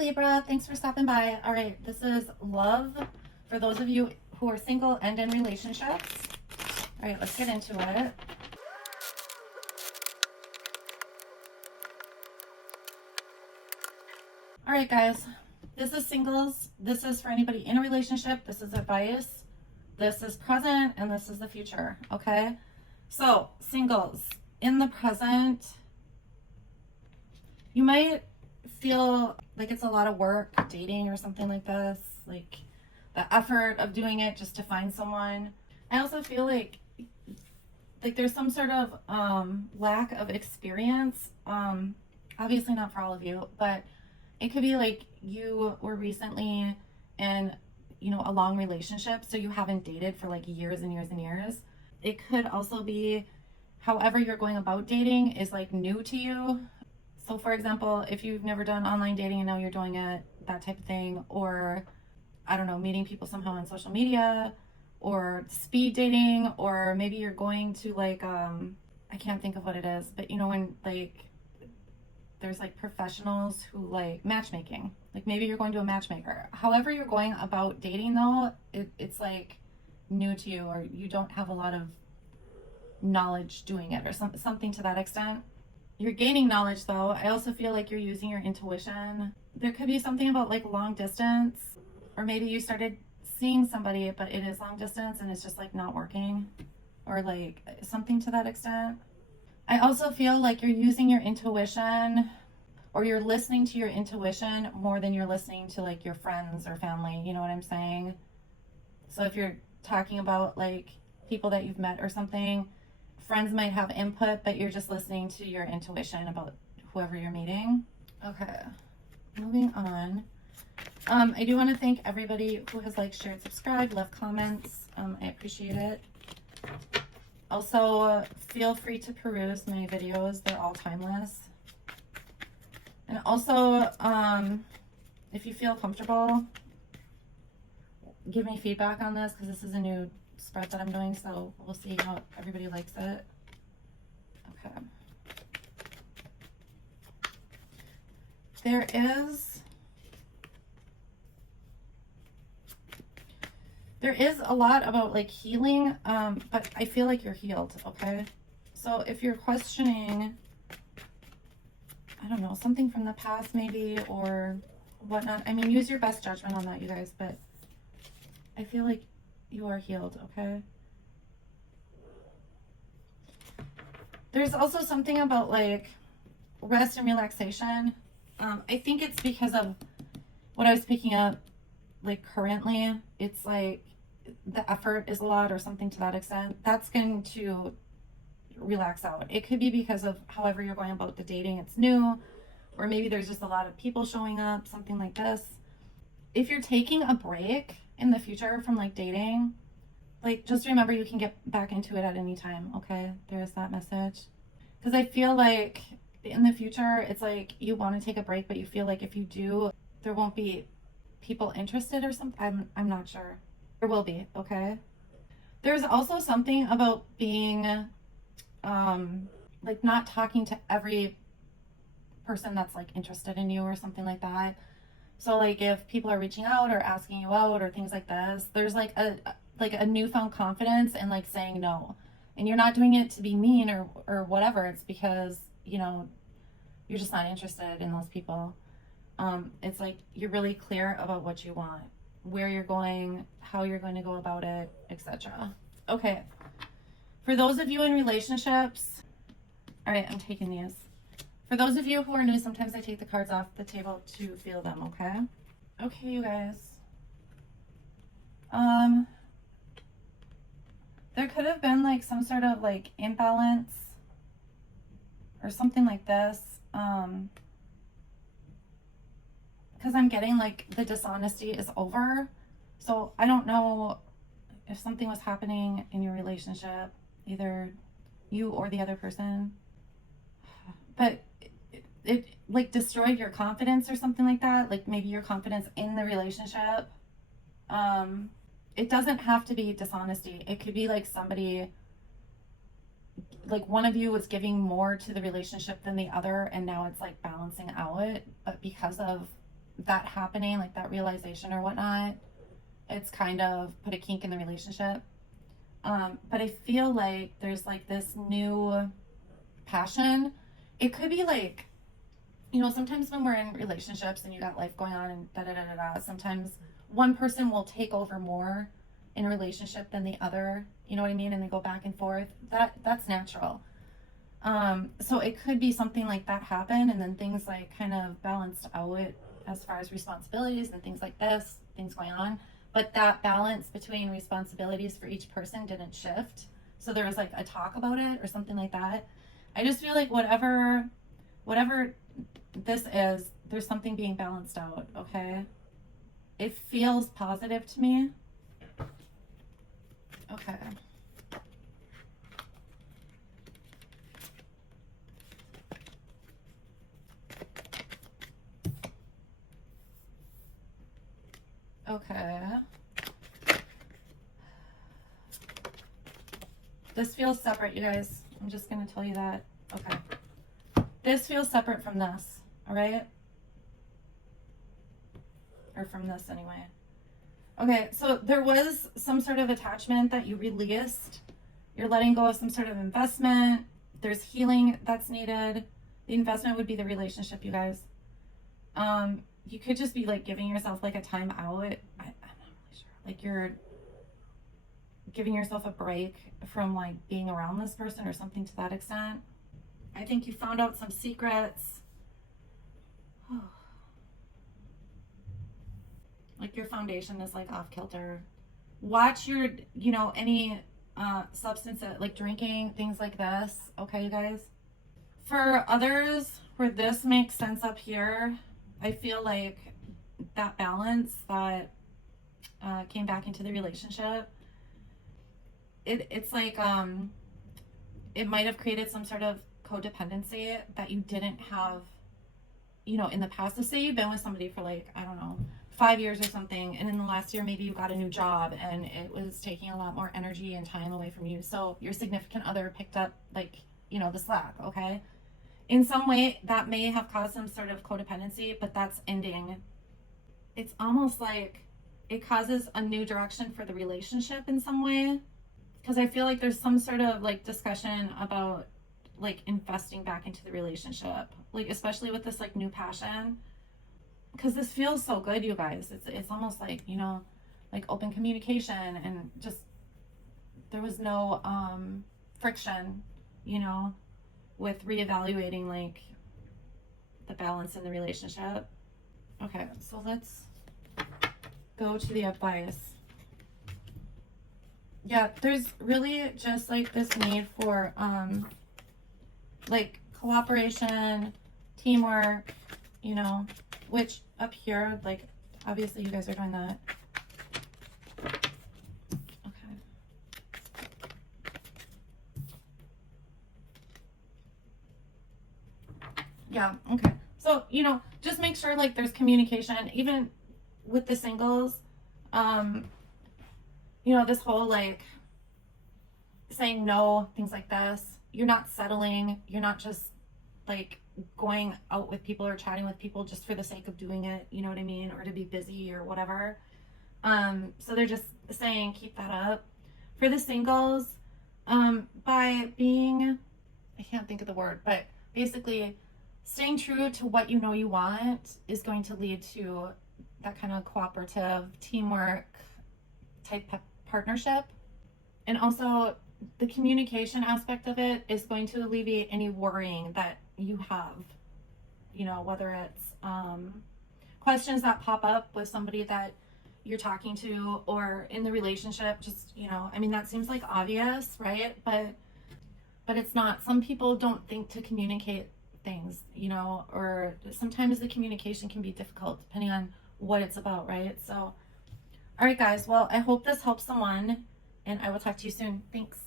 Libra, thanks for stopping by. All right, this is love for those of you who are single and in relationships. All right, let's get into it. All right, guys, this is singles. This is for anybody in a relationship. This is advice. This is present and this is the future, okay? So, singles, in the present, you might feel like it's a lot of work dating or something like this, like the effort of doing it just to find someone. I also feel like there's some sort of lack of experience, obviously not for all of you, but it could be like you were recently in a long relationship, so you haven't dated for like years and years and years. It could also be however you're going about dating is like new to you. So for example, if you've never done online dating and now you're doing it, that type of thing, or I don't know, meeting people somehow on social media, or speed dating, or maybe you're going to like I can't think of what it is, but when like there's like professionals who like matchmaking, like maybe you're going to a matchmaker. However you're going about dating though, it's like new to you, or you don't have a lot of knowledge doing it, or something to that extent. You're gaining knowledge though. I also feel like you're using your intuition. There could be something about like long distance, or maybe you started seeing somebody but it is long distance and it's just like not working, or like something to that extent. I also feel like you're using your intuition, or you're listening to your intuition more than you're listening to like your friends or family, you know what I'm saying? So if you're talking about like people that you've met or something, friends might have input, but you're just listening to your intuition about whoever you're meeting. Okay, moving on. I do want to thank everybody who has like shared, subscribed, left comments. I appreciate it. Also, feel free to peruse my videos. They're all timeless. And also, if you feel comfortable, give me feedback on this, because this is a new spread that I'm doing, so we'll see how everybody likes it. Okay. There is a lot about like healing, but I feel like you're healed, okay? So if you're questioning, I don't know, something from the past maybe, or whatnot, I mean, use your best judgment on that, you guys, but I feel like you are healed, okay? There's also something about like rest and relaxation. I think it's because of what I was picking up, like currently, it's like the effort is a lot or something to that extent. That's going to relax out. It could be because of however you're going about the dating, it's new, or maybe there's just a lot of people showing up, something like this. If you're taking a break in the future from like dating, like just remember you can get back into it at any time, okay? There's that message. Because I feel like in the future, it's like you want to take a break, but you feel like if you do, there won't be people interested or something. I'm not sure. There will be, okay? There's also something about being like not talking to every person that's like interested in you or something like that. So like if people are reaching out or asking you out or things like this, there's like a newfound confidence in like saying no. And you're not doing it to be mean or whatever. It's because, you're just not interested in those people. It's like you're really clear about what you want, where you're going, how you're going to go about it, etc. Okay. For those of you in relationships, all right, I'm taking these. For those of you who are new, sometimes I take the cards off the table to feel them, okay? Okay, you guys. There could have been like some sort of like imbalance or something like this. Because I'm getting like the dishonesty is over. So I don't know if something was happening in your relationship, either you or the other person, but it like destroyed your confidence or something like that. Like maybe your confidence in the relationship. It doesn't have to be dishonesty. It could be like somebody, like one of you was giving more to the relationship than the other, and now it's like balancing out, but because of that happening, like that realization or whatnot, it's kind of put a kink in the relationship. But I feel like there's like this new passion. It could be like, you know, sometimes when we're in relationships and you got life going on and da da da da da, sometimes one person will take over more in a relationship than the other. You know what I mean? And they go back and forth. That's natural. So it could be something like that happen, and then things like kind of balanced out as far as responsibilities and things like this, things going on. But that balance between responsibilities for each person didn't shift. So there was like a talk about it or something like that. I just feel like whatever this is, there's something being balanced out, okay? It feels positive to me. Okay. Okay. This feels separate, you guys. I'm just going to tell you that. Okay. This feels separate from this, all right? Or from this anyway. Okay, so there was some sort of attachment that you released. You're letting go of some sort of investment. There's healing that's needed. The investment would be the relationship, you guys. You could just be like giving yourself like a time out. I'm not really sure. Like you're giving yourself a break from like being around this person or something to that extent. I think you found out some secrets. Like your foundation is like off kilter. Watch your, you know, any substance like drinking, things like this. Okay, you guys? For others, where this makes sense up here, I feel like that balance that came back into the relationship, it's like it might have created some sort of codependency that you didn't have, you know, in the past. So say you've been with somebody for like, I don't know, 5 years or something, and in the last year maybe you got a new job and it was taking a lot more energy and time away from you. So your significant other picked up like, you know, the slack, okay? In some way, that may have caused some sort of codependency, but that's ending. It's almost like it causes a new direction for the relationship in some way. Because I feel like there's some sort of like discussion about like investing back into the relationship. Like, especially with this like new passion. Because this feels so good, you guys. It's almost like, you know, like open communication, and just there was no friction, you know, with reevaluating like the balance in the relationship. Okay, so let's go to the advice. Yeah, there's really just like this need for like cooperation, teamwork, you know, which up here, like obviously you guys are doing that. Yeah, okay. So, you know, just make sure like there's communication, even with the singles. You know, this whole like saying no, things like this. You're not settling. You're not just like going out with people or chatting with people just for the sake of doing it, you know what I mean? Or to be busy or whatever. So they're just saying keep that up. For the singles, by being, I can't think of the word, but basically staying true to what you know you want is going to lead to that kind of cooperative teamwork type partnership. And also the communication aspect of it is going to alleviate any worrying that you have, you know, whether it's questions that pop up with somebody that you're talking to or in the relationship. Just, you know, I mean, that seems like obvious, right? But it's not. Some people don't think to communicate things, you know, or sometimes the communication can be difficult depending on what it's about, right? So, all right, guys. Well, I hope this helps someone, and I will talk to you soon. Thanks.